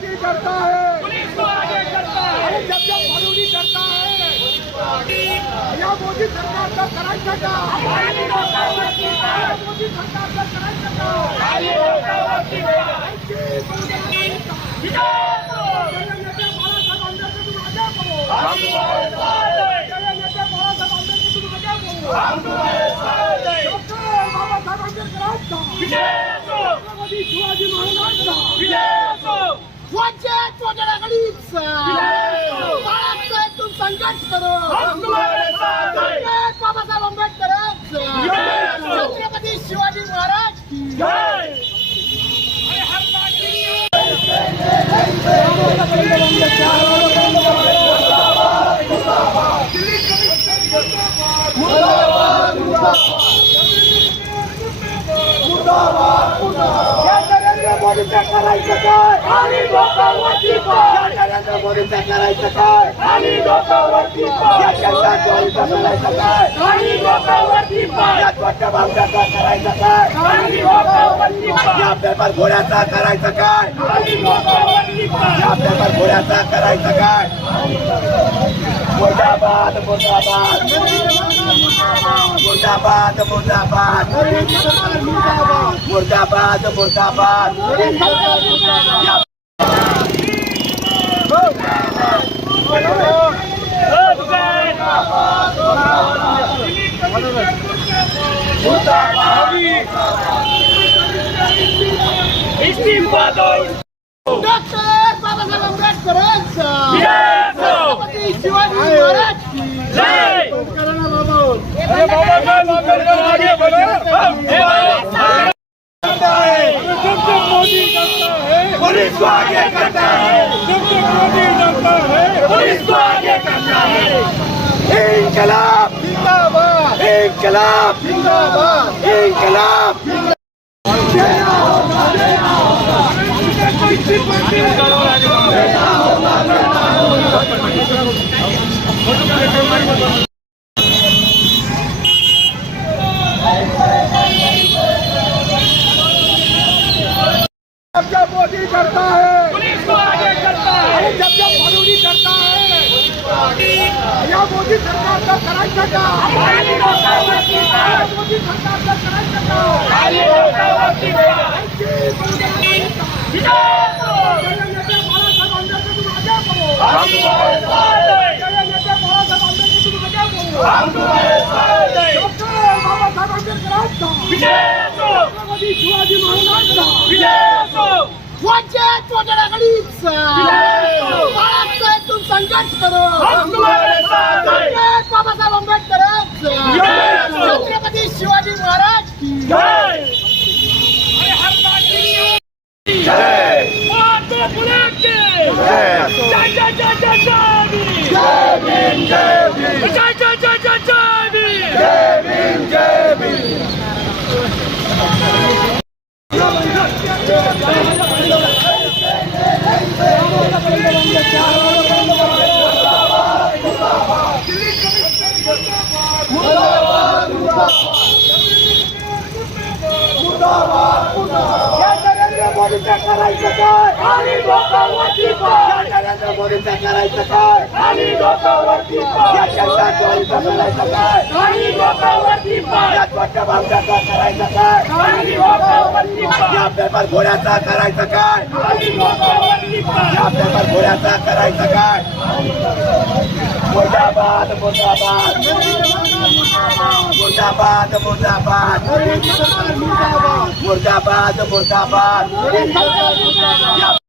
मोदी करता है पुलिस को आगे करता है। आणि जब जब भरूनी करता है या मोदी सरकारचं करायचं का खाली डोक्यावरती पाय, मोदी सरकारचं करायचं का खाली डोक्यावरती पाय. विजय असो. नेते बाळासाहेब आंबेडकर तुम्ही आजा करो हम तुम्हारे साथ हैं. नेते बाळासाहेब आंबेडकर तुम्ही आजा करो हम तुम्हारे साथ हैं. डॉक्टर बाबासाहेब आंबेडकरांचा विजय असो. छत्रपती शिवाजी महाराजांचा विजय असो. बाळासाहेब तुम संघर्ष करो हम तुम्हारे साथ हैं. बाबासाहेब आंबेडकरांचा छत्रपती शिवाजी महाराज की जय. अरे हम नागरिक नरेंद्र मोदीचं करायचं काय खाली डोक्यावरती पाय, नरेंद्र मोदीचं करायचं काय खाली डोक्यावरती पाय, जनता चोरीचं करायचं काय खाली डोक्यावरती पाय, स्वच्छ भारताचा करायचं काय खाली डोक्यावरती पाय, या पेपर घोड्याचा करायचं काय खाली डोक्यावरती पाय. या पेपर घोड्याचा करायचं काय मुर्दाबाद मुर्दाबाद मुर्दाबाद मुर्दाबाद मुर्दाबाद मुर्दाबाद इस्तीफा दो. डॉक्टर बाबासाहेब आंबेडकरांचा छत्रपती शिवाजी महाराज की जय. अरे बाबासाहेब आंबेडकर आगे बढ़ो जब जब मोदी करता है पुलिस को आगे करता है. जब जब मोदी करता है पुलिस को आगे करता है. इनकलाब जिंदाबाद इनकलाब जिंदाबाद इनकलाब जब जब मोदी करता है पुलिस को आगे करता है. आणि जब जब भरूनी करता है या मोदी सरकारचं करायचं का खाली डोक्यावरती पाय, मोदी सरकारचं करायचं का खाली डोक्यावरती पाय. विजय असो. नेते बाळासाहेब आंबेडकर तुम्ही आजा करो हम तुम्हारे साथ हैं. नेते बाळासाहेब आंबेडकर तुम्ही आजा करो हम तुम्हारे साथ हैं. डॉक्टर बाबासाहेब आंबेडकरांचा विजय असो. छत्रपती शिवाजी महाराजांचा विजय असो. बाळासाहेब तुम संघर्ष करो हम तुम्हारे साथ हैं. बाबासाहेब आंबेडकरांचा छत्रपती शिवाजी महाराज की जय. अरे हम नागरिक जय महात्मा फुले के जय जय जय जय जय जय भीम. जय भीम जय भीम जय जय जय जय जय भीम. जय भीम जय भीम नरेंद्र मोदीचं करायचं काय खाली डोक्यावरती पाय, नरेंद्र मोदीचं करायचं काय खाली डोक्यावरती पाय, जनता चोरीचं करायचं काय खाली डोक्यावरती पाय, स्वच्छ भारताचा करायचं काय खाली डोक्यावरती पाय, या पेपर घोड्याचा करायचं काय खाली डोक्यावरती पाय. या पेपर घोड्याचा करायचं काय मुर्दाबाद मुर्दाबाद मुर्दाबाद मुर्दाबाद मुर्दाबाद मुर्दाबाद